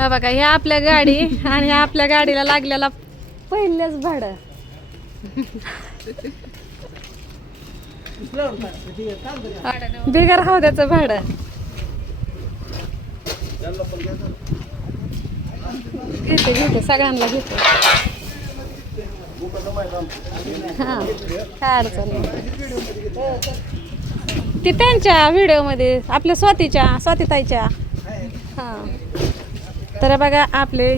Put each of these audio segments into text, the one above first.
हा बघा हे आपल्या गाडी आणि ह्या आपल्या गाडीला लागलेला पहिलेच भाडं. बिगर हौद्याचं भाडं. घेते सगळ्यांना घेते. हा काय अडचण नाही. ती त्यांच्या व्हिडिओमध्ये आपल्या स्वातीताईच्या. हा तर बघा आपले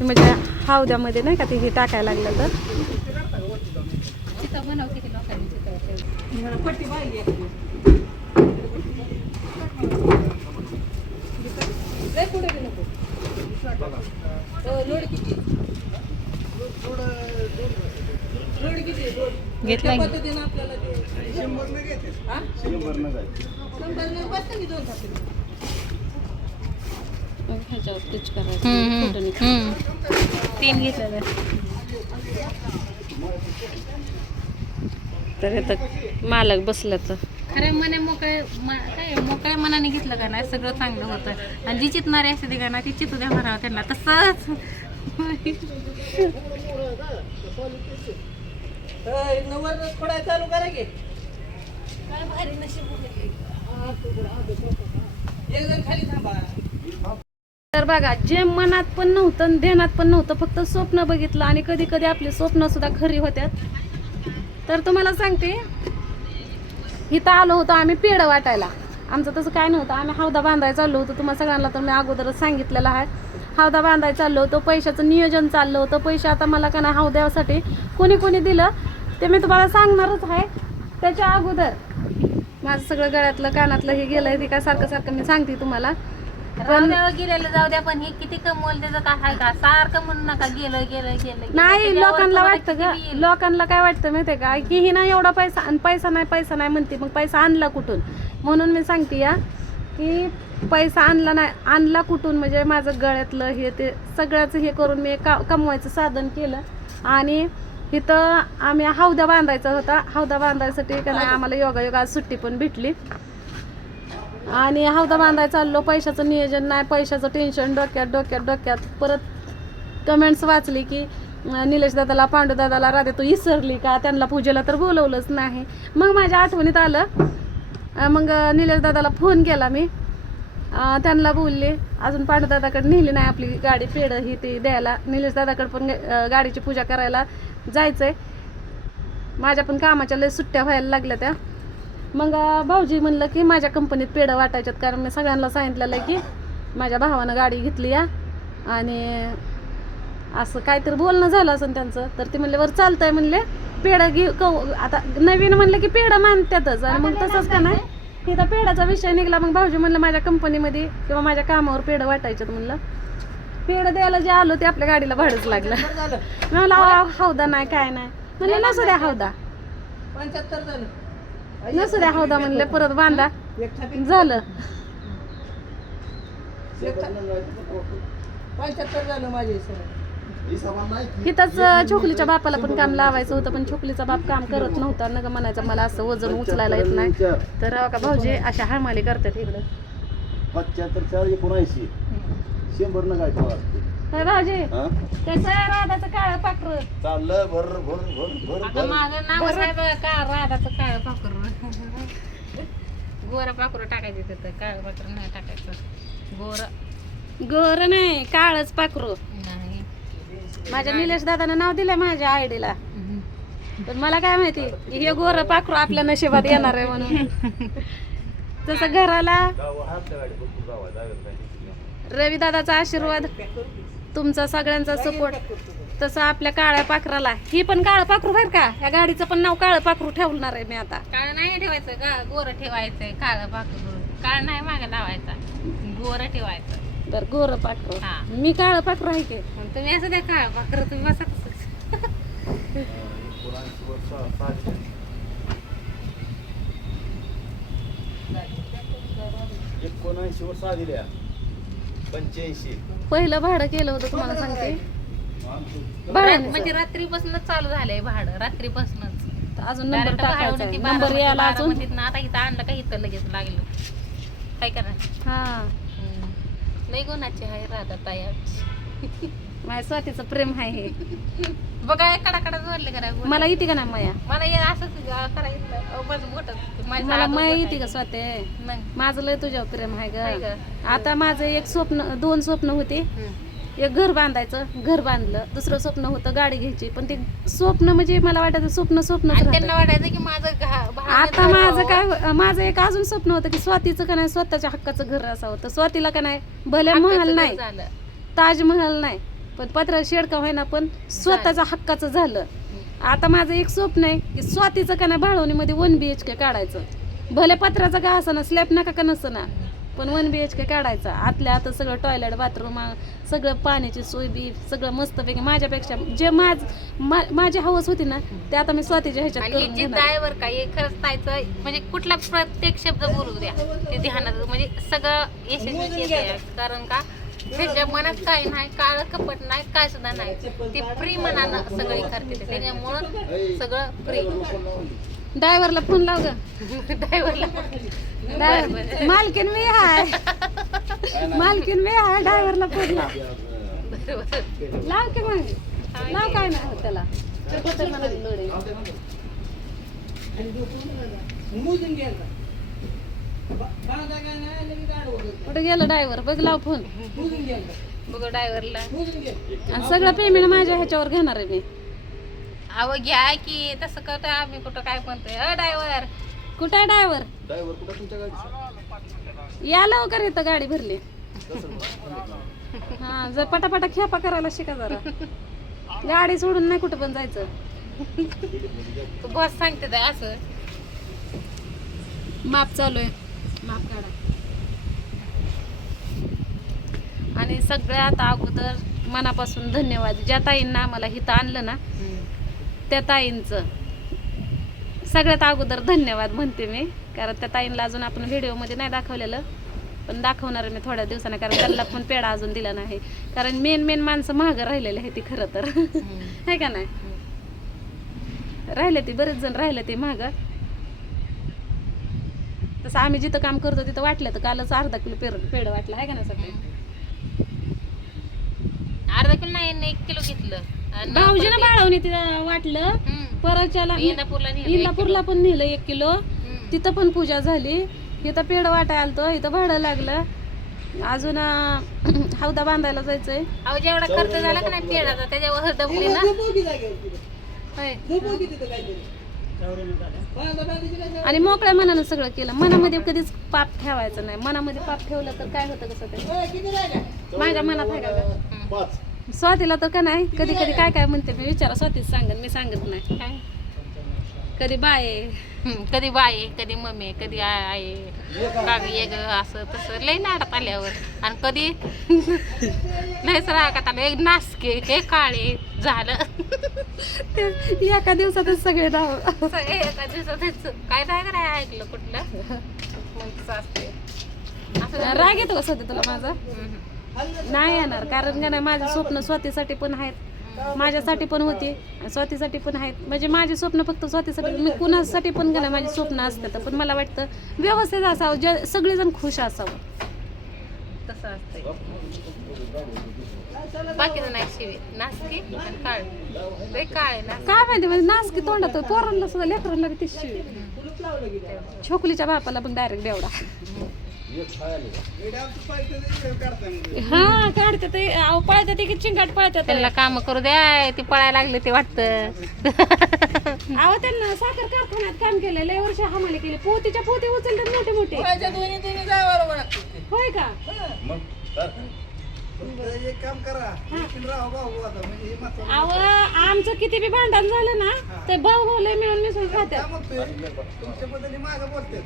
म्हणजे हौद्यामध्ये नाही का ते हे टाकायला लागलं तर घेतला तीन घेतलेलं तर आता मालक बसलं तर खरं मने मोकळ्या मनाने घेतलं का नाही सगळं चांगलं होतं आणि जी चितणारी असते का ना ती चितू द्या म्हणावं त्यांना तसंच. चालू करा की खाली थांबा. तर बघा जे मनात पण नव्हतं आणि ध्यानात पण नव्हतं फक्त स्वप्न बघितलं आणि कधी कधी आपली स्वप्न सुद्धा खरी होत्यात. तर तुम्हाला सांगते इथं आलो होतो आम्ही पेढं वाटायला. आमचं तसं काय नव्हतं, आम्ही हौदा बांधायला चाललो होतो. तुम्हाला सगळ्यांना तर मी अगोदरच सांगितलेलं आहे. हौदा बांधायला चाललो होतो, पैशाचं नियोजन चाललं होतं. पैसे आता मला का नाही हौद्यासाठी कोणी कोणी दिलं ते मी तुम्हाला सांगणारच आहे. त्याच्या अगोदर माझं सगळं गळ्यातलं कानातलं हे गेलंय ते काय सारखं सारखं मी सांगते तुम्हाला. पण गेलेलं जाऊ द्या पण हे किती कमवलं त्याचं काय आहे का सारखं म्हणून नका गेलं गेलं गेलं नाही लोकांना वाटतं का, लोकांना काय वाटतं माहितीये का की ही ना एवढा पैसा आणि पैसा नाही म्हणते, मग पैसा आणला कुठून. म्हणून मी सांगते या की पैसा आणला कुठून म्हणजे माझं गळ्यातलं हे ते सगळ्याचं हे करून मी कमवायचं साधन केलं. आणि इथं आम्ही हौदा बांधायचा होता. हौदा बांधायसाठी का नाही आम्हाला योगा सुट्टी पण भेटली आणि हौदा बांधायला चाललो. पैशाचं नियोजन नाही, पैशाचं टेन्शन डोक्यात. परत कमेंट्स वाचली की निलेश दादाला पांडू दादाला राधे तू इसरली का, त्यांना पूजेला तर बोलवलंच नाही. मग माझ्या आठवणीत आलं, मग निलेश दादाला फोन केला मी, त्यांना बोलले अजून पांडू दादाकडे नेली नाही आपली गाडी पेढं ही ते द्यायला. निलेश दादाकडे पण गाडीची पूजा करायला जायचंय. माझ्या पण कामाच्या लय सुट्ट्या व्हायला लागल्या त्या. मग भाऊजी म्हणलं की माझ्या कंपनीत पेढं वाटायच्यात, कारण मी सगळ्यांना सांगितलेलं आहे की माझ्या भावानं गाडी घेतली या आणि असं काहीतरी बोलणं झालं असं त्यांचं. तर ते म्हणले बरं चालतंय म्हणले पेढं आता नवीन म्हणलं की पेढं मानतातच. आणि मग तसंच का नाही तिथं पेढाचा विषय निघला. मग भाऊजी म्हणलं माझ्या कंपनीमध्ये किंवा माझ्या कामावर पेढं वाटायच्यात म्हणलं. पेढं द्यायला जे आलो ते आपल्या गाडीला भाडंच लागलं. मी म्हणलं हौदा नाही काय नाही म्हणले नसू द्या हौदा 75 झालं. नसू द्या हौदा म्हणले परत बांधा झालं. 75 झालं माझे इथंच छोकलीच्या बापाला पण काम लावायचं होतं, पण छोकलीचा बाप काम करत नव्हता. नग म्हणायचं मला असं वजन उचलायला येत नाही. तर का भाऊजी अशा हामाली करतात इकडं. 75 79 100 न काय होय भाऊजी कसं आहे राधाचं काळं पाखरू चाललं भर आता माझं नाव साहेब का राधाचं काळं पाखरू गोरं पाखरू टाकायचं तिथं काळं पाखरू नाही टाकायचं. गोर नाही काळच पाखरू. नाही माझ्या निलेश दादानं नाव दिलंय माझ्या आयडीला, पण मला काय माहिती हे गोर पाखरू आपल्या नशिबात येणार आहे म्हणून. जसं घराला रवी दादाचा आशीर्वाद तुमचा सगळ्यांचा सपोर्ट तसं आपल्या काळ्या पाखराला ही पण काळं पाखरू बाहेर का या गाडीचं पण नाव काळं पाखरू ठेवणार आहे मी आता. काळ नाही ठेवायचं का गोरं ठेवायचंय काळं पाखरू काळ नाही मागे लावायचा गोरं ठेवायचं. तर गोर पाखरू हा. मी काळं पाखरू आहे की तुम्ही असं द्या काळं पाखरू तुम्ही बसा तसंच. 79 वर 6 दिल्या 85 पहिलं भाडं केलं होतं तुम्हाला सांगते. म्हणजे रात्रीपासूनच चालू झालंय भाडं रात्रीपासूनच अजून नंबर टाकायचा आहे. नंबर यायला अजून आता इथं आणलं का इथं लगेच लागलं काय करा. हा लई गुणाची आहे राधा ताई आमची. माझ्या स्वातीचं प्रेम आहे हे. बघा कडा जोडले करा मला येते का नाही माया? मला हे असंच करायचं माझं मोठं मला माया येते का स्वाते? नाही माझं लय तुझ्यावर प्रेम आहे आहे ग. ग. आता माझं एक स्वप्न, 2 स्वप्न होते. एक घर बांधायचं, घर बांधलं. दुसरं स्वप्न होतं गाडी घ्यायची, पण ते स्वप्न म्हणजे मला वाटायचं स्वप्न आणि त्यांना वाटायचं की माझं आता माझं काय, माझं एक अजून स्वप्न होतं की स्वातीचं का नाही स्वतःच्या हक्काचं घर असावं. तर स्वातीला का नाही भले महल नाही, झालं. ताजमहल नाही, पण पत्रा शेडका होईना पण स्वतःच्या हक्काचं झालं. आता माझं एक स्वप्न आहे की स्वातीचं का नाही भाळवणीमध्ये 1 BHK काढायचं. भले पत्र्याचं का असं ना, स्लॅब नका का नसं ना, पण 1 BHK काढायचा. आतल्या आता सगळं टॉयलेट, बाथरूम, सगळं पाण्याची सोय बी सगळं मस्तपैकी. माझ्यापेक्षा जे माझी हवस होती ना ते आता मी स्वातीच्या ह्याच्यात आणि करून जे घेणार. दायवर काय हे खरंच तायचं म्हणजे कुठला प्रत्येक शब्द बोलू द्या ते ध्यानात म्हणजे सगळं यशस्वी येते. कारण का त्यांच्या मनात काय नाही, काळ कपट नाही, काय सुद्धा नाही. ती फ्री मनानं सगळी करते त्याच्यामुळं सगळं फ्री. ड्रायव्हरला फोन लाव ग. ड्रायव्हरला मालकीन मी आहे, मालकीन मी आहे. ड्रायव्हरला फोन लाव. लाव की मग, लाव. काय नाही होत त्याला. ते कुठं मला लोड आहे. मोजून घ्यायचा. बांधा काय नाही, लगेच गाडी ओढत. कुठं गेलं ड्रायव्हर? बघ, लाव फोन. मोजून घ्यायचा. बघू ड्रायव्हरला. मोजून घे. आणि सगळं पेमेंट माझ्या ह्याच्यावर घेणार आहे मी. अहो घ्या की तसं करतो आम्ही कुठं काय म्हणतोय. ड्रायव्हर कुठं आहे ड्रायव्हर? ड्रायव्हर कुठं तुमच्या गाडीचं? या लवकर, इथं गाडी भरली. हा, जर पटापटा खेपा करायला शिका जरा. गाडी सोडून नाही कुठं पण जायचं. तू बस सांगते ते असं. माप चालू आहे, माप काढा. आणि सगळ्यात अगोदर मनापासून धन्यवाद ज्या ताईंना आम्हाला इथं आणलं ना, त्या ताईंचं सगळ्यात अगोदर धन्यवाद म्हणते मी. कारण त्या ताईंना अजून आपण व्हिडिओमध्ये नाही दाखवलेलं, पण दाखवणार आहे मी थोड्या दिवसांनी. कारण त्यांना पण पेढा अजून दिला नाही. कारण मेन माणसं महाग राहिलेली आहे ती खरं तर. आहे का नाही? राहिले ती, बरेच जण राहिले ते महाग. तसं आम्ही जिथं काम करतो तिथं वाटलं तर कालच अर्धा किलो पेढ वाटलं. आहे का नाही सगळे? अर्धा किलो नाही 1 किलो घेतलं. आणि भाऊजीनं बाळवणी तिथं वाटलं. हम्म. परच्याला इंदापूरला नेलं 1 इंदापूरला पण नेलं 1 किलो. हम्म. तिथं पण पूजा झाली. इथं पेढ वाटायला आलतो, इथं भाडं लागलं. अजून हौदा बांधायला जायचंय. अहो जेवढा खर्च झाला का नाही पेढाचा त्याच्यावर दबली ना. झोपू की जागेवर तिथं? होय. झोपू की तिथं काहीतरी? बांधा बांधायची काय जागा? आणि मोकळ्या मनानं सगळं केलं. मनामध्ये कधीच पाप ठेवायचं नाही. मनामध्ये पाप ठेवलं तर काय होतं कसं ते होय, किती राहिल्या? माझ्या मनात आहे का? 5. स्वातीला तर का नाही कधी कधी काय म्हणते मी विचारा. स्वातीच सांगेन, मी सांगत नाही. काय? कधी बाय कधी बाई आहे, कधी मम्मी आहे, कधी आई कागी एक असं तसं लय नाडात आल्यावर. आणि कधी लयच रागात आलं. एक नासके हे काळे झालं. एका दिवसातच सगळे धाव. एका दिवसातच काय नाही का नाही ऐकलं कुठलं मग तसं असते. असं राग येतो का स्वाती तुला माझा? नाही येणार. कारण का नाही, माझे स्वप्न स्वातीसाठी पण आहेत, माझ्यासाठी पण होती, आणि स्वातीसाठी पण आहेत. म्हणजे माझे स्वप्न फक्त स्वातीसाठी, मी कुणासाठी पण का नाही माझे स्वप्न असतात. पण मला वाटतं व्यवस्थित असावं, जे सगळेजण खुश असावं. तसं असतंय. बाकीचं नाही शिवे नासकी आणि काळ लय काळे ना. काय माहिती म्हणजे नासकी तोंडात पोरांना सुद्धा, लेकरांना बी तिशी. कुलूप लावलं की काय? छोकलीच्या बापाला पण डायरेक्ट देवडा. वेड्यावरचं पाहिजे तर काढताय म्हणजे. हा काढते ते, पळतात ते की चिंगाट पळतात. त्यांना काम करू द्या, ते पळायला लागले ते वाटतं. अहो त्यांना साखर कारखान्यात काम केलं, लय वर्ष हमाली केली. पोतीच्या पोती उचलतात मोठे मोठे. पोहायच्या दोन्ही जायला लागतं ते. होय का? मग तर एक काम करा, राहू भाऊ आता म्हणजे हे महत्त्वाचं. अहो आमचं किती बी भांडण झालं ना, ते भाऊ भाऊ लय मिळून मिसळून खात्यात. काय म्हणतोय? तुमच्याबद्दल हे मागं बोलते.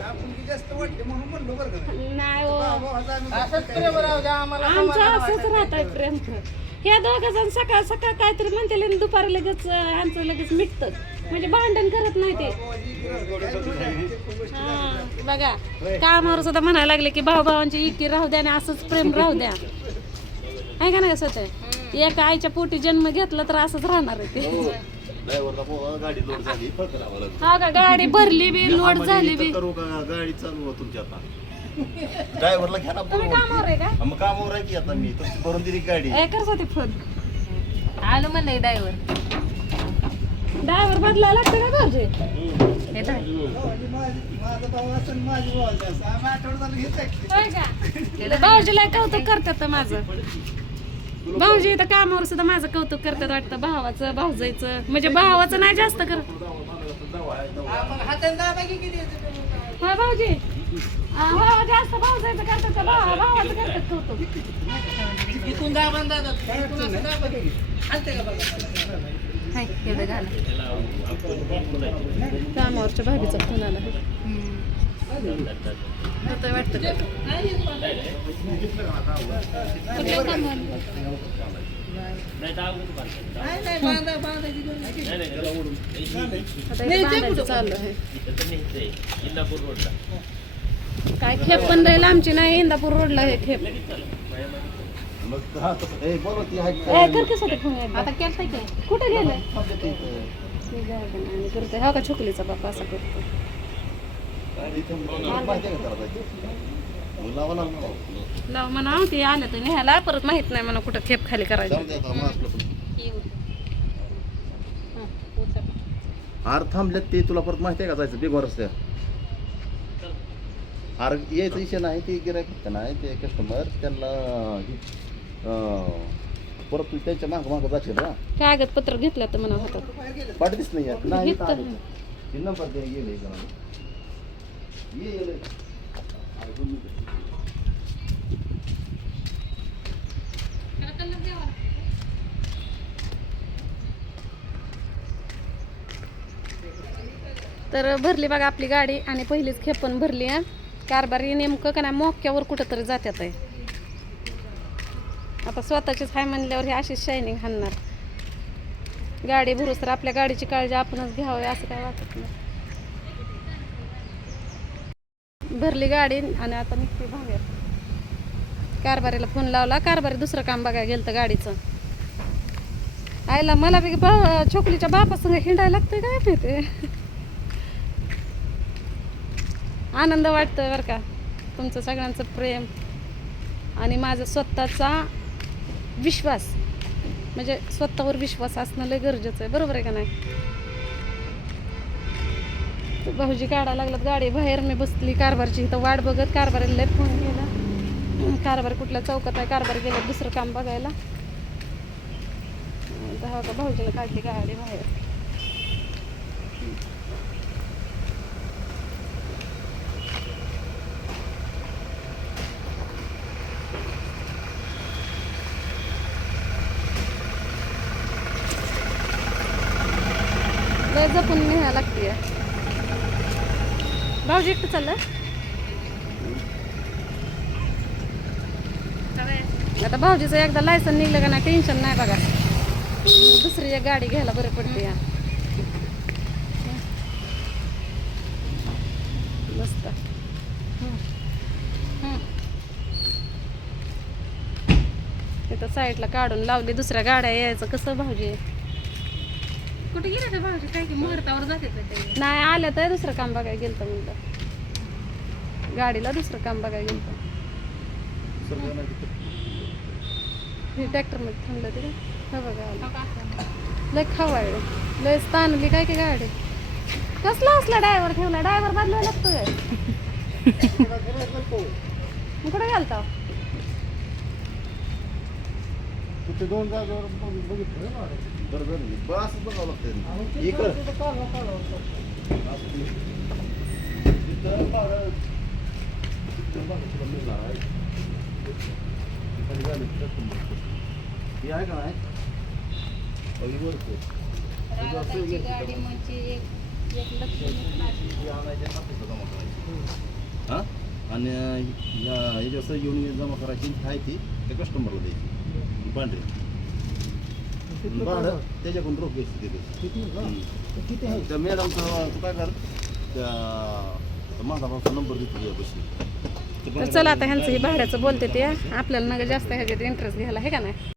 आपण की जास्त वाटते म्हणून म्हणलो बरं का. नाही हो, भावाचं आम्ही असंच प्रेम राहू द्या आम्हाला. आमचं असंच राहत प्रेम. ह्या दोघं जण सकाळ सकाळ काहीतरी म्हणते आणि दुपारी लगेच आमचं लगेच मिटतं. म्हणजे भांडण करत नाही ते. हा, बघा कामावर सुद्धा म्हणायला लागले की भाऊ भावांची इकी राहू द्या आणि असंच प्रेम राहू द्या. आहे का नाही? कसं आहे, एका आईच्या पोटी जन्म घेतला तर असंच राहणार आहे ते. ड्रायव्हरला गाडी लोड झाली, फक्त लावावं लागतं. हा का, गाडी भरली बी लोड झाली बी. करू का गाडी चालू हो तुमची आता? ड्रायव्हरला घ्या ना तुम्ही कामावर आहे का हा, मग कामावर आहे की आता मी तर भरून दिली गाडी करत होते फोन आलो म्हणलंय ड्रायव्हर ड्रायव्हर बदलायला लागते का भाऊजी येत आहे माझा भाऊ असं माझी भाऊ असं 6 आठवडे झालं घेत होय का भाऊजीला कौतुक करतात माझं भाऊजी इथं कामावर सुद्धा माझं कौतुक करतात वाटतं भावाचं भाऊजाईचं म्हणजे भावाचं नाही जास्त करत मग हाताने दाबा की किती येते? हा भाऊजी भावा जास्त भाऊजाईचं करतात का भावाचं करतात कौतुक इथून दाबा दादा इथून असं दाबा की. हालते का बघा हाय एवढं घाला कामावरच्या भाभीचा फोन आला होतंय वाटतं नाही बांधा बांधायची दोन आता इथं बांधायचं चालू आहे काय खेप पण राहील आमची नाही इंदापूर रोडला हे खेप मग हा तसं ए बोलव ती आहे कर कसं ते फोन एकदा. आता केलंय की कुठे गेलं थांबते इथं. आणि करतोय हा का छोकलीचा बाप्पा असा करतो इथं माहिती आहे का त्याला जायचं? मग लावा ना लावा. लाव म्हणा ते आलं तर न्यायला परत माहित नाही म्हणा कुठं खेप खाली करायचं जाऊ दे आता मग आपलं पण. येऊ आर थांबल्यात ते तुला परत माहिती आहे का जायचं बेगवार रस्त्या आर यायचा विषय नाही ते गिरायक नाही ते कस्टमर त्यांना परत तू त्यांच्या मागं मागं जाशील ना कागदपत्र घेतलं तर म्हणा होतं पाठ दिस नाही यात. नाही घेतलं. हे नंबर दे गेले ये ये तर भरली बघा आपली गाडी आणि पहिलीच खेप पण भरली आहे कारभारी नेमकं का नाही मोक्यावर कुठंतरी जात्यात आहे आता स्वतःचीच हाय म्हणल्यावर हे अशीच शायनिंग हाणणार गाडी भरूस तर आपल्या गाडीची काळजी आपणच घ्यावी असं काय वाटत नाही भरली गाडी आणि आता निघते बाहेर कारभारीला फोन लावला कारभारी दुसरं काम बघायला गेलं तर गाडीचं आईला मला बी छोकलीच्या बापासंग हिंडायला लागतंय काय माहिती आनंद वाटतोय बरं का तुमचं सगळ्यांचं प्रेम आणि माझा स्वतःचा विश्वास म्हणजे स्वतःवर विश्वास असणं लय गरजेचं आहे बरोबर आहे का नाही तर भाऊजी काढायला लागलात गाडी बाहेर मी बसली कारभारची इथं वाट बघत कारभारीला लय फोन केला कारभार कुठल्या चौकात आहे कारभार गेलं दुसरं काम बघायला तर का भाऊजीला काढली गाडी बाहेर लय जपून न्यायला लागते भाऊजी एकटं चाललं आता भाऊजीचं एकदा लायसन निघलं का नाही टेन्शन नाही बघा दुसरी एक गाडी घ्यायला बरं पडते या मस्त तिथं साईडला काढून लावली दुसऱ्या गाड्या यायचं कसं भाऊजी कुठे गेले ते भाऊजी काय की मुहूर्तावर जाते ते नाही आल्या तर दुसरं काम बघायला गेलं तर म्हणलं गाडीला दुसरं काम बघायला गेलं हे ट्रॅक्टरमध्ये थांबलं ते हा बघा आलं. लय खवाय लय ताणली काय की गाडी कसला असला ड्रायव्हर ठेवला ड्रायव्हर बदलायला लागतोय मग कुठे घालता कुठे दोन जागेवर बघितलं बरं बरं बस बघावं लागतं इकडं हे आहे का नाही गाडी म्हणजे एक लक्ष हा आणि याच्यावर येऊन जमा करायची आहे ती त्या कस्टमरला द्यायची पांढरी भाडं त्याच्याकडून रोख घ्यायची किती आहे त्या मॅडमचं तू काय कर त्या माझा भाऊचा नंबर देतो बशी तर चला आता ह्यांचं हे भाड्याचं बोलते ते आपल्याला नका जास्त ह्याच्यात इंटरेस्ट घ्यायला हे का नाही